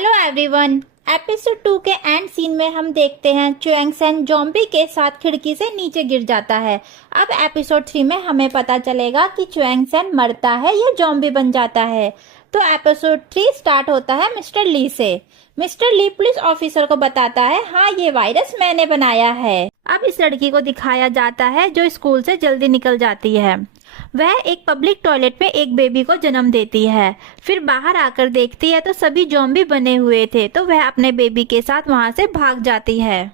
Hello everyone. Episode 2 के and scene में हम देखते हैं चुएंग सैन जॉम्बी के साथ खिड़की से नीचे गिर जाता है। अब एपिसोड 3 में हमें पता चलेगा कि चुएंग सैन मरता है या जॉम्बी बन जाता है। तो एपिसोड 3 स्टार्ट होता है मिस्टर ली से। मिस्टर ली पुलिस ऑफिसर को बताता है, हाँ ये वायरस मैंने बनाया है। अब इस लड़की को दिखाया जाता है जो स्कूल से जल्दी निकल जाती है। वह एक पब्लिक टॉयलेट में एक बेबी को जन्म देती है। फिर बाहर आकर देखती है तो सभी ज़ॉम्बी बने हुए थे, तो वह अपने बेबी के साथ वहां से भाग जाती है।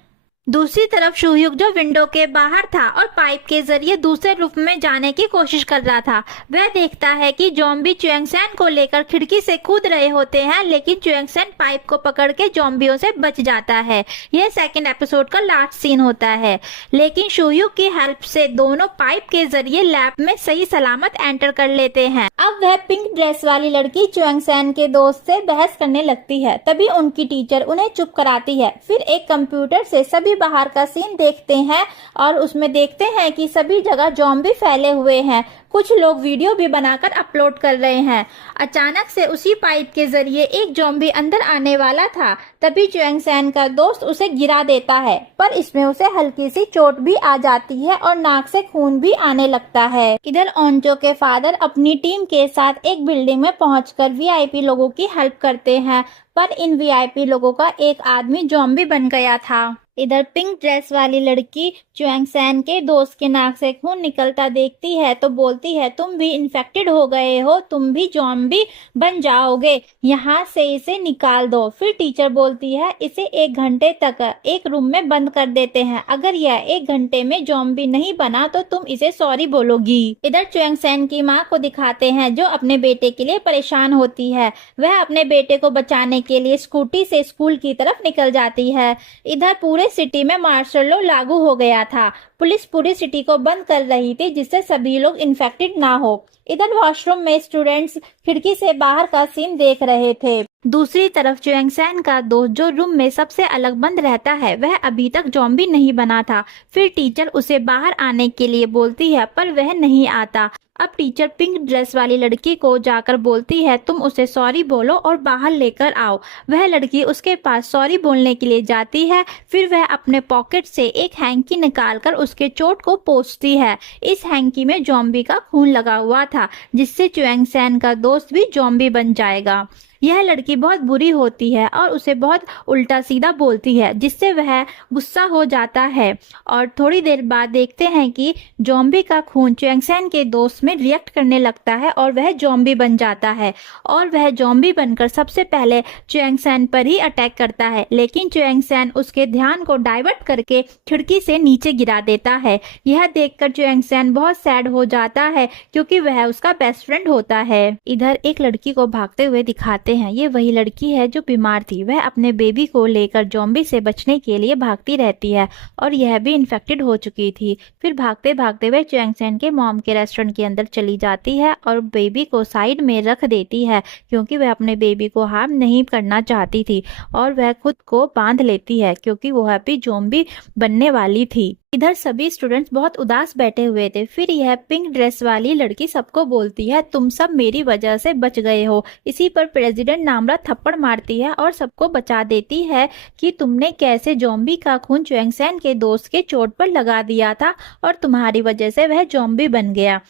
दूसरी तरफ शूह्युक जो विंडो के बाहर था और पाइप के जरिए दूसरे रूम में जाने की कोशिश कर रहा था, वह देखता है कि ज़ॉम्बी चुएंग सैन को लेकर खिड़की से कूद रहे होते हैं, लेकिन चुएंग सैन पाइप को पकड़ के ज़ॉम्बियों से बच जाता है। यह सेकंड एपिसोड का लास्ट सीन होता है, लेकिन शूह्युक की हेल्प से दोनों पाइप के जरिए लैब में सही सलामत एंटर कर लेते हैं। अब वह पिंक ड्रेस वाली लड़की चुएंग सैन के दोस्त से बहस करने लगती है, तभी उनकी टीचर उन्हें चुप कराती है। फिर एक कंप्यूटर से सभी बाहर का सीन देखते हैं और उसमें देखते हैं कि सभी जगह ज़ॉम्बी फैले हुए हैं। कुछ लोग वीडियो भी बनाकर अपलोड कर रहे हैं। अचानक से उसी पाइप के जरिए एक ज़ॉम्बी अंदर आने वाला था, तभी चुएंग सैन का दोस्त उसे गिरा देता है, पर इसमें उसे हल्की सी चोट भी आ जाती है और नाक से खून भी आने लगता है। इधर ओंजो के फादर अपनी टीम के साथ एक बिल्डिंग में पहुंचकर वीआईपी लोगों की हेल्प करते हैं, पर इन वीआईपी लोगों का एक आदमी ज़ॉम्बी बन गया था। इधर पिंक ड्रेस वाली लड़की चुएंग सैन के दोस्त के नाक से खून निकलता देखती है तो बोलती है, तुम भी इन्फेक्टेड हो गए हो, तुम भी ज़ॉम्बी बन जाओगे, यहाँ से इसे निकाल दो। फिर टीचर बोलती है, इसे 1 घंटे तक एक रूम में बंद कर देते हैं, अगर यह 1 घंटे में ज़ॉम्बी नहीं बना तो तुम इसे सॉरी बोलोगी। इधर चुएंग सैन की माँ को दिखाते हैं जो अपने बेटे के लिए परेशान होती है। वह अपने बेटे को बचाने के लिए स्कूटी से स्कूल की तरफ निकल जाती है। इधर पूरे सिटी में मार्शल लॉ लागू हो गया था। पुलिस पूरी सिटी को बंद कर रही थी जिससे सभी लोग इन्फेक्टेड ना हो। इधर वॉशरूम में स्टूडेंट्स खिड़की से बाहर का सीन देख रहे थे। दूसरी तरफ चुएंग सैन का दोस्त जो रूम में सबसे अलग बंद रहता है, वह अभी तक ज़ॉम्बी नहीं बना था। फिर टीचर उसे बाहर आने के लिए बोलती है, पर वह नहीं आता। अब टीचर पिंक ड्रेस वाली लड़की को जाकर बोलती है, तुम उसे सॉरी बोलो और बाहर लेकर आओ। वह लड़की उसके पास सॉरी बोलने के लिए जाती है। फिर वह अपने पॉकेट से एक हैंकी निकालकर उसके चोट को पोंछती है। इस हैंकी में ज़ॉम्बी का खून लगा हुआ था, जिससे चुएंग सैन का दोस्त भी ज़ॉम्बी बन जाएगा। यह लड़की बहुत बुरी होती है और उसे बहुत उल्टा सीधा बोलती है, जिससे वह गुस्सा हो जाता है। और थोड़ी देर बाद देखते हैं कि ज़ॉम्बी का खून चुएंग सैन के दोस्त में रिएक्ट करने लगता है और वह ज़ॉम्बी बन जाता है। और वह ज़ॉम्बी बनकर सबसे पहले चुएंग सैन पर ही अटैक करता है, लेकिन चुएंग सैन उसके ध्यान को डाइवर्ट करके खिड़की से नीचे गिरा देता है। यह देखकर चुएंग सैन बहुत सैड हो जाता है, क्योंकि वह उसका बेस्ट फ्रेंड होता है। इधर एक लड़की को भागते हुए दिखाते हैं। ये वही लड़की है जो बीमार थी। वह अपने बेबी को लेकर ज़ॉम्बी से बचने के लिए भागती रहती है और यह भी इन्फेक्टेड हो चुकी थी। फिर भागते भागते वह चुएंग सैन के मॉम के रेस्टोरेंट के अंदर चली जाती है और बेबी को साइड में रख देती है, क्योंकि वह अपने बेबी को हार्म नहीं करना चाहती थी। और वह खुद को बांध लेती है, क्योंकि वह भी ज़ॉम्बी बनने वाली थी। इधर सभी स्टूडेंट्स बहुत उदास बैठे हुए थे। फिर यह पिंक ड्रेस वाली लड़की सबको बोलती है, तुम सब मेरी वजह से बच गए हो। इसी पर प्रेसिडेंट नामरा थप्पड़ मारती है और सबको बचा देती है कि तुमने कैसे ज़ॉम्बी का खून चुएंग सैन के दोस्त के चोट पर लगा दिया था और तुम्हारी वजह से वह ज़ॉम्बी बन गया।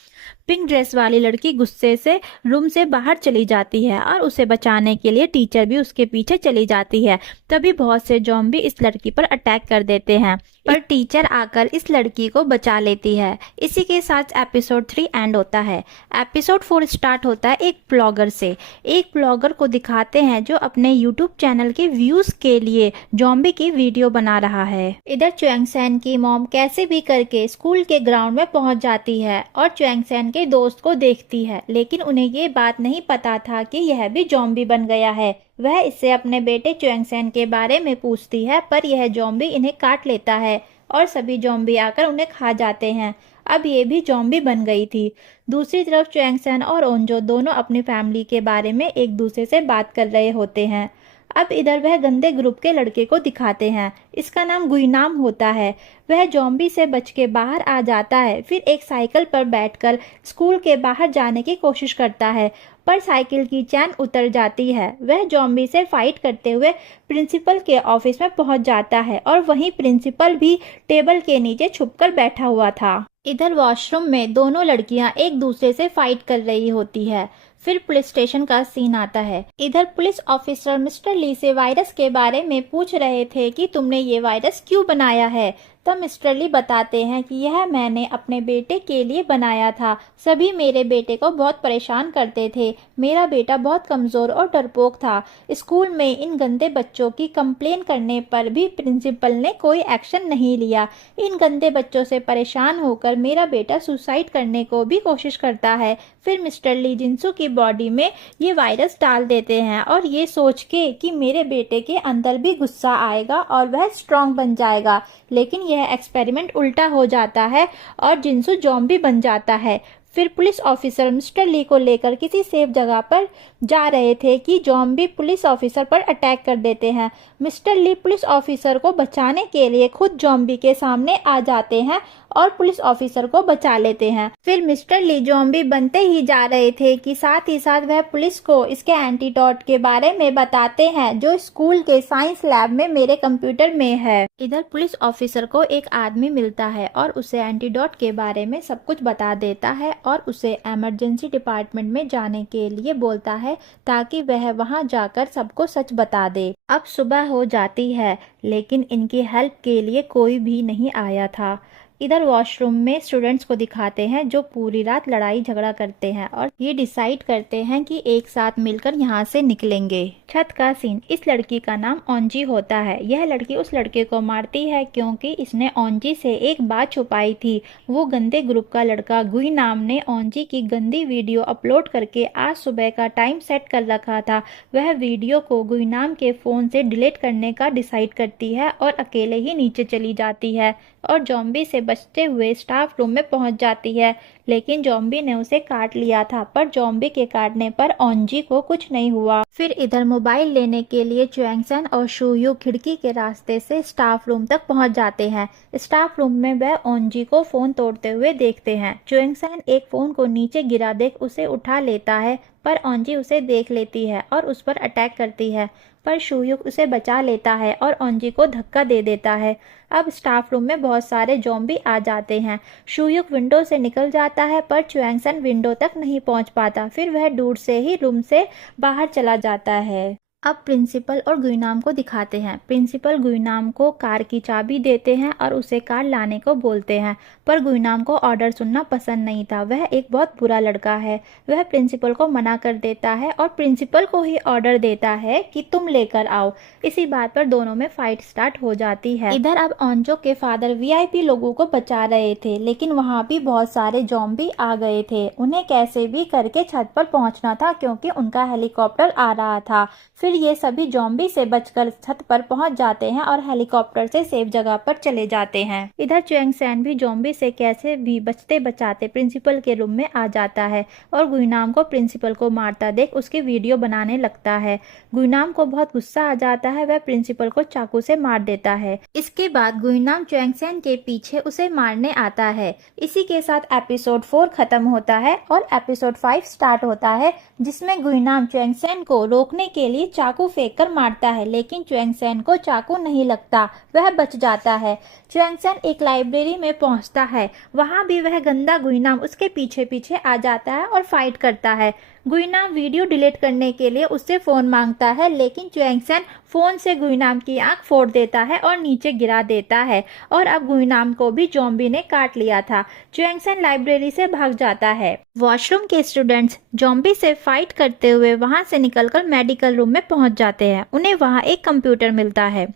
पिंक ड्रेस वाली लड़की गुस्से से रूम से बाहर चली जाती है और उसे बचाने के लिए टीचर भी उसके पीछे चली जाती है। तभी बहुत से ज़ॉम्बी इस लड़की पर अटैक कर देते हैं, पर टीचर आकर इस लड़की को बचा लेती है। इसी के साथ एपिसोड 3 एंड होता है। एपिसोड 4 स्टार्ट होता है एक ब्लॉगर से। एक ब्लॉगर को दिखाते हैं जो अपने यूट्यूब चैनल के व्यूज के लिए ज़ॉम्बी की वीडियो बना रहा है। इधर चुएंग सैन की मॉम कैसे भी करके स्कूल के ग्राउंड में पहुंच जाती है और चुएंग सैन के दोस्त को देखती है, लेकिन उन्हें ये बात नहीं पता था कि यह भी ज़ॉम्बी बन गया है। वह इससे अपने बेटे चुएंग सैन के बारे में पूछती है, पर यह ज़ॉम्बी इन्हें काट लेता है और सभी ज़ॉम्बी आकर उन्हें खा जाते हैं। अब ये भी ज़ॉम्बी बन गई थी। दूसरी तरफ चुएंग सैन और ओंजो दोनों अपनी फैमिली के बारे में एक दूसरे से बात कर रहे होते हैं। अब इधर वह गंदे ग्रुप के लड़के को दिखाते हैं। इसका नाम गुइनाम होता है। वह ज़ॉम्बी से बच के बाहर आ जाता है। फिर एक साइकिल पर बैठकर स्कूल के बाहर जाने की कोशिश करता है, पर साइकिल की चैन उतर जाती है। वह जॉम्बी से फाइट करते हुए प्रिंसिपल के ऑफिस में पहुंच जाता है और वहीं प्रिंसिपल भी टेबल के नीचे छुपकर बैठा हुआ था। इधर वॉशरूम में दोनों लड़कियां एक दूसरे से फाइट कर रही होती है। फिर पुलिस स्टेशन का सीन आता है। इधर पुलिस ऑफिसर मिस्टर ली से वायरस के बारे में पूछ रहे थे कि तुमने ये वायरस क्यों बनाया है। तब मिस्टर ली बताते हैं कि यह मैंने अपने बेटे के लिए बनाया था। सभी मेरे बेटे को बहुत परेशान करते थे। मेरा बेटा बहुत कमजोर और डरपोक था। स्कूल में इन गंदे बच्चों की कंप्लेन करने पर भी प्रिंसिपल ने कोई एक्शन नहीं लिया। इन गंदे बच्चों से परेशान होकर मेरा बेटा सुसाइड करने को भी कोशिश करता है। फिर मिस्टर ली जिंसू की बॉडी में ये वायरस डाल देते हैं और ये सोच के कि मेरे बेटे के अंदर भी गुस्सा आएगा और वह स्ट्रांग बन जाएगा। लेकिन यह एक्सपेरिमेंट उल्टा हो जाता है और जिंसू ज़ॉम्बी बन जाता है। फिर पुलिस ऑफिसर मिस्टर ली को लेकर किसी सेफ जगह पर जा रहे थे कि ज़ॉम्बी पुलिस ऑफिसर पर अटैक कर देते हैं। मिस्टर ली पुलिस ऑफिसर को बचाने के लिए खुद ज़ॉम्बी के सामने आ जाते हैं और पुलिस ऑफिसर को बचा लेते हैं। फिर मिस्टर ली ज़ॉम्बी बनते ही जा रहे थे कि साथ ही साथ वह पुलिस को इसके एंटीडोट के बारे में बताते हैं जो स्कूल के साइंस लैब में मेरे कंप्यूटर में है। इधर पुलिस ऑफिसर को एक आदमी मिलता है और उसे एंटीडोट के बारे में सब कुछ बता देता है और उसे इमरजेंसी डिपार्टमेंट में जाने के लिए बोलता है ताकि वह वहां जाकर सबको सच बता दे। अब सुबह हो जाती है लेकिन इनकी हेल्प के लिए कोई भी नहीं आया था। इधर वॉशरूम में स्टूडेंट्स को दिखाते हैं जो पूरी रात लड़ाई झगड़ा करते हैं और ये डिसाइड करते हैं कि एक साथ मिलकर यहाँ से निकलेंगे। छत का सीन। इस लड़की का नाम ओंजी होता है। यह लड़की उस लड़के को मारती है क्योंकि इसने ओंजी से एक बात छुपाई थी। वो गंदे ग्रुप का लड़का गुई नाम ने ओंजी की गंदी वीडियो अपलोड करके आज सुबह का टाइम सेट कर रखा था। वह वीडियो को गुई नाम के फोन से डिलीट करने का डिसाइड करती है और अकेले ही नीचे चली जाती है और ज़ॉम्बी से बचते हुए स्टाफ रूम में पहुंच जाती है। लेकिन ज़ॉम्बी ने उसे काट लिया था पर ज़ॉम्बी के काटने पर ओंजी को कुछ नहीं हुआ। फिर इधर मोबाइल लेने के लिए च्युएंगसेन और शूयू खिड़की के रास्ते से स्टाफ रूम तक पहुंच जाते हैं। स्टाफ रूम में वह ओंजी को फोन तोड़ते हुए देखते हैं। च्युएंगसेन एक फोन को नीचे गिरा देख उसे उठा लेता है पर ओंजी उसे देख लेती है और उस पर अटैक करती है पर शूयुक उसे बचा लेता है और ओंजी को धक्का दे देता है। अब स्टाफ रूम में बहुत सारे ज़ॉम्बी आ जाते हैं। शूयुक विंडो से निकल जाता है पर च्युएंगसेन विंडो तक नहीं पहुंच पाता। फिर वह दूर से ही रूम से बाहर चला जाता है। अब प्रिंसिपल और गुइनाम को दिखाते हैं। प्रिंसिपल गुइनाम को कार की चाबी देते हैं और उसे कार लाने को बोलते हैं पर गुइनाम को ऑर्डर सुनना पसंद नहीं था। वह एक बहुत बुरा लड़का है। वह प्रिंसिपल को मना कर देता है और प्रिंसिपल को ही ऑर्डर देता है कि तुम लेकर आओ। इसी बात पर दोनों में फाइट स्टार्ट हो जाती है। इधर अब ओंजो के फादर वीआईपी लोगों को बचा रहे थे लेकिन वहाँ भी बहुत सारे ज़ॉम्बी आ गए थे। उन्हें कैसे भी करके छत पर पहुँचना था क्योंकि उनका हेलीकॉप्टर आ रहा था। फिर ये सभी ज़ॉम्बी से बचकर छत पर पहुंच जाते हैं और हेलीकॉप्टर से सेफ जगह पर चले जाते हैं। इधर च्युएंगसेन भी ज़ॉम्बी से कैसे भी बचते बचाते प्रिंसिपल के रूम में आ जाता है और गुइनाम को प्रिंसिपल को मारता देख उसकी वीडियो बनाने लगता है। गुइनाम को बहुत गुस्सा आ जाता है। वह प्रिंसिपल को चाकू से मार देता है। इसके बाद गुइनाम च्युएंगसेन के पीछे उसे मारने आता है। इसी के साथ एपिसोड 4 खत्म होता है और एपिसोड 5 स्टार्ट होता है जिसमें गुइनाम च्युएंगसेन को रोकने के लिए चाकू फेंककर मारता है लेकिन च्युएंगसेन को चाकू नहीं लगता। वह बच जाता है। च्युएंगसेन एक लाइब्रेरी में पहुंचता है। वहां भी वह गंदा गुइनाम उसके पीछे पीछे आ जाता है और फाइट करता है। गुइनाम वीडियो डिलीट करने के लिए उससे फोन मांगता है लेकिन च्युएंगसेन फोन से गुइनाम की आंख फोड़ देता है और नीचे गिरा देता है और अब गुइनाम को भी ज़ॉम्बी ने काट लिया था। च्युएंगसेन लाइब्रेरी से भाग जाता है। वॉशरूम के स्टूडेंट्स ज़ॉम्बी से फाइट करते हुए वहां से निकलकर मेडिकल रूम में पहुंच जाते हैं। उन्हें वहां एक कंप्यूटर मिलता है।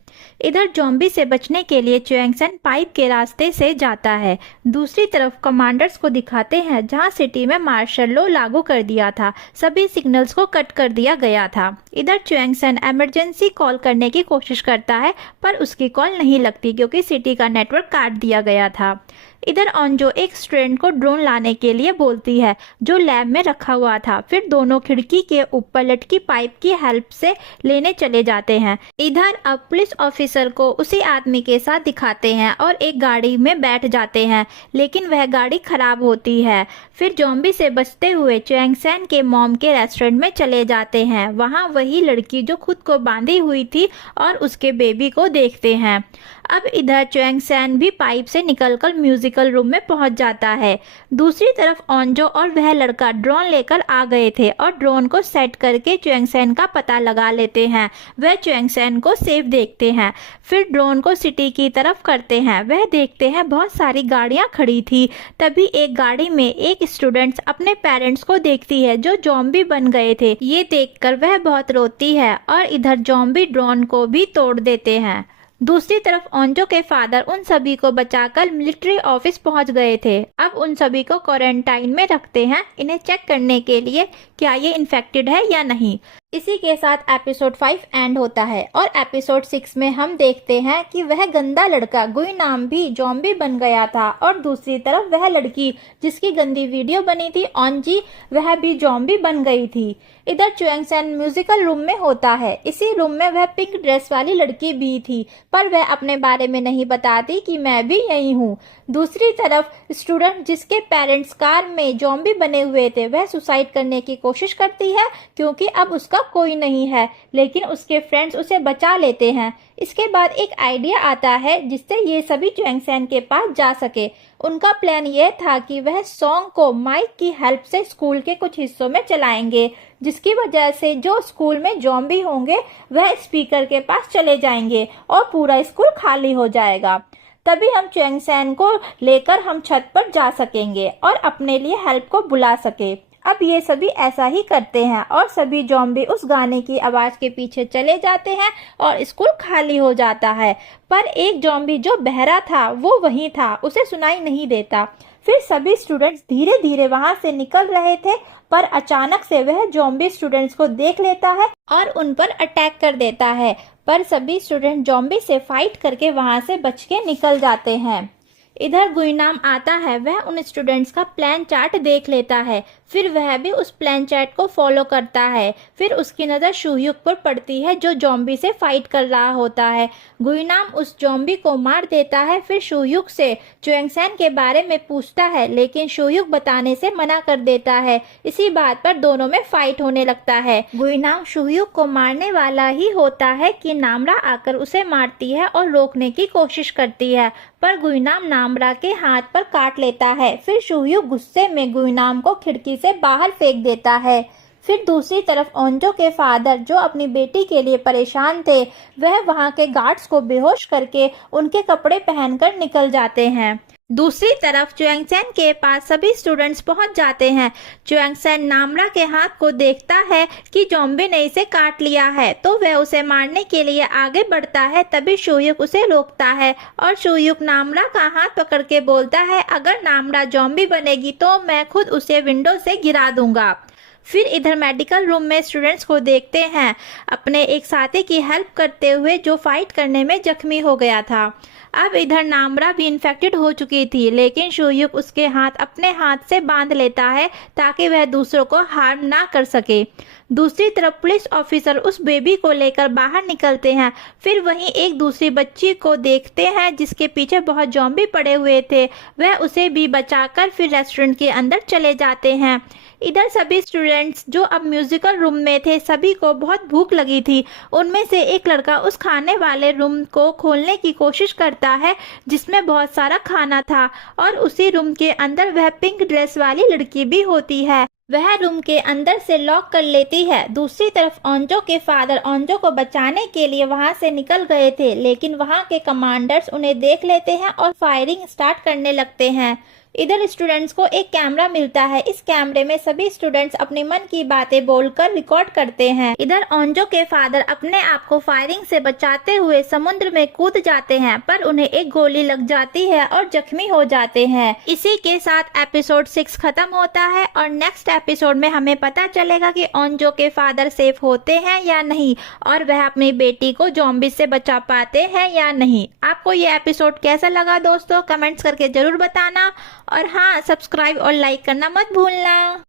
इधर ज़ॉम्बी से बचने के लिए च्युएंगसेन पाइप के रास्ते से जाता है। दूसरी तरफ कमांडर्स को दिखाते हैं जहां सिटी में मार्शल लॉ लागू कर दिया था। सभी सिग्नल्स को कट कर दिया गया था। इधर च्युएंगसेन इमरजेंसी कॉल करने की कोशिश करता है पर उसकी कॉल नहीं लगती क्योंकि सिटी का नेटवर्क काट दिया गया था। इधर ऑन्जो एक स्टूडेंट को ड्रोन लाने के लिए बोलती है जो लैब में रखा हुआ था। फिर दोनों खिड़की के ऊपर लटकी पाइप की हेल्प से लेने चले जाते हैं। इधर अब पुलिस ऑफिसर को उसी आदमी के साथ दिखाते हैं और एक गाड़ी में बैठ जाते हैं, लेकिन वह गाड़ी खराब होती है। फिर ज़ॉम्बी से बचते हुए च्वेंग सैन के मॉम के रेस्टोरेंट में चले जाते हैं। वहाँ वही लड़की जो खुद को बांधी हुई थी और उसके बेबी को देखते हैं। अब इधर च्वेंग सैन भी पाइप से निकलकर म्यूजिकल रूम में पहुंच जाता है। दूसरी तरफ ऑन्जो और वह लड़का ड्रोन लेकर आ गए थे और ड्रोन को सेट करके च्वेंग सैन का पता लगा लेते हैं। वह च्वेंग सैन को सेफ देखते हैं। फिर ड्रोन को सिटी की तरफ करते हैं। वह देखते हैं बहुत सारी गाड़ियां खड़ी थी। तभी एक गाड़ी में एक स्टूडेंट अपने पेरेंट्स को देखती है जो ज़ॉम्बी बन गए थे। ये देखकर वह बहुत रोती है और इधर ज़ॉम्बी ड्रोन को भी तोड़ देते हैं। दूसरी तरफ ऑन्जो के फादर उन सभी को बचाकर मिलिट्री ऑफिस पहुंच गए थे। अब उन सभी को क्वारंटाइन में रखते हैं, इन्हें चेक करने के लिए क्या ये इन्फेक्टेड है या नहीं। इसी के साथ एपिसोड 5 एंड होता है और एपिसोड 6 में हम देखते हैं कि वह गंदा लड़का गुई नाम भी ज़ॉम्बी बन गया था और दूसरी तरफ वह लड़की जिसकी गंदी वीडियो बनी थी ऑनजी, वह भी ज़ॉम्बी बन गई थी। इधर च्वेंग सैन म्यूजिकल रूम में होता है। इसी रूम में वह पिंक ड्रेस वाली लड़की भी थी, पर वह अपने बारे में नहीं बताती कि मैं भी यही हूँ। दूसरी तरफ स्टूडेंट जिसके पेरेंट्स कार में ज़ॉम्बी बने हुए थे, वह सुसाइड करने की कोशिश करती है क्योंकि अब उसका कोई नहीं है, लेकिन उसके फ्रेंड्स उसे बचा लेते हैं। इसके बाद एक आइडिया आता है जिससे ये सभी च्वेंग सैन के पास जा सके। उनका प्लान यह था कि वह सॉन्ग को माइक की हेल्प से स्कूल के कुछ हिस्सों में चलाएंगे, जिसकी वजह से जो स्कूल में ज़ॉम्बी होंगे वह स्पीकर के पास चले जाएंगे और पूरा स्कूल खाली हो जाएगा। तभी हम च्वेंग सैन को लेकर हम छत पर जा सकेंगे और अपने लिए हेल्प को बुला सके। अब ये सभी ऐसा ही करते हैं और सभी ज़ॉम्बी उस गाने की आवाज़ के पीछे चले जाते हैं और स्कूल खाली हो जाता है। पर एक ज़ॉम्बी जो बहरा था वो वहीं था, उसे सुनाई नहीं देता। फिर सभी स्टूडेंट्स धीरे धीरे वहां से निकल रहे थे, पर अचानक से वह ज़ॉम्बी स्टूडेंट्स को देख लेता है और उन पर अटैक कर देता है। पर सभी स्टूडेंट ज़ॉम्बी से फाइट करके वहां से बच के निकल जाते हैं। इधर गुइनाम आता है, वह उन स्टूडेंट्स का प्लान चार्ट देख लेता है। फिर वह भी उस प्लान चार्ट को फॉलो करता है। फिर उसकी नज़र शूयुक पर पड़ती है जो ज़ॉम्बी से फाइट कर रहा होता है। गुइनाम उस ज़ॉम्बी को मार देता है। फिर शूयुक से च्वेंग सैन के बारे में पूछता है, लेकिन शूयुक बताने से मना कर देता है। इसी बात पर दोनों में फाइट होने लगता है। गुइनाम शूयुक को मारने वाला ही होता है कि नामरा आकर उसे मारती है और रोकने की कोशिश करती है, पर गुइनाम नामरा के हाथ पर काट लेता है। फिर शूयुक गुस्से में गुइनाम को खिड़की से बाहर फेंक देता है। फिर दूसरी तरफ ऑन्जो के फादर जो अपनी बेटी के लिए परेशान थे, वह वहां के गार्ड्स को बेहोश करके उनके कपड़े पहनकर निकल जाते हैं। दूसरी तरफ च्वेंग सैन के पास सभी स्टूडेंट्स पहुंच जाते हैं। च्वेंग सैन नामरा के हाथ को देखता है कि ज़ॉम्बी ने इसे काट लिया है, तो वह उसे मारने के लिए आगे बढ़ता है। तभी शूयुक उसे रोकता है और शूयुक नामरा का हाथ पकड़ के बोलता है, अगर नामरा ज़ॉम्बी बनेगी तो मैं खुद उसे विंडो से गिरा दूंगा। फिर इधर मेडिकल रूम में स्टूडेंट्स को देखते हैं अपने एक साथी की हेल्प करते हुए जो फाइट करने में जख्मी हो गया था। अब इधर नामरा भी इन्फेक्टेड हो चुकी थी, लेकिन शूयुक उसके हाथ अपने हाथ से बांध लेता है ताकि वह दूसरों को हार्म ना कर सके। दूसरी तरफ पुलिस ऑफिसर उस बेबी को लेकर बाहर निकलते हैं। फिर वहीं एक दूसरी बच्ची को देखते हैं जिसके पीछे बहुत ज़ॉम्बी पड़े हुए थे, वह उसे भी बचाकर फिर रेस्टोरेंट के अंदर चले जाते हैं। इधर सभी स्टूडेंट्स जो अब म्यूजिकल रूम में थे, सभी को बहुत भूख लगी थी। उनमें से एक लड़का उस खाने वाले रूम को खोलने की कोशिश करता है जिसमें बहुत सारा खाना था और उसी रूम के अंदर वह पिंक ड्रेस वाली लड़की भी होती है। वह रूम के अंदर से लॉक कर लेती है। दूसरी तरफ ऑन्जो के फादर ऑन्जो को बचाने के लिए वहां से निकल गए थे, लेकिन वहां के कमांडर्स उन्हें देख लेते हैं और फायरिंग स्टार्ट करने लगते हैं। इधर स्टूडेंट्स को एक कैमरा मिलता है। इस कैमरे में सभी स्टूडेंट्स अपने मन की बातें बोलकर रिकॉर्ड करते हैं। इधर ओंजो के फादर अपने आप को फायरिंग से बचाते हुए समुद्र में कूद जाते हैं, पर उन्हें एक गोली लग जाती है और जख्मी हो जाते हैं। इसी के साथ एपिसोड 6 खत्म होता है और नेक्स्ट एपिसोड में हमें पता चलेगा कि ओंजो के फादर सेफ होते हैं या नहीं और वह अपनी बेटी को ज़ॉम्बी से बचा पाते हैं या नहीं। आपको ये एपिसोड कैसा लगा दोस्तों, कमेंट्स करके जरूर बताना और हाँ, सब्सक्राइब और लाइक करना मत भूलना।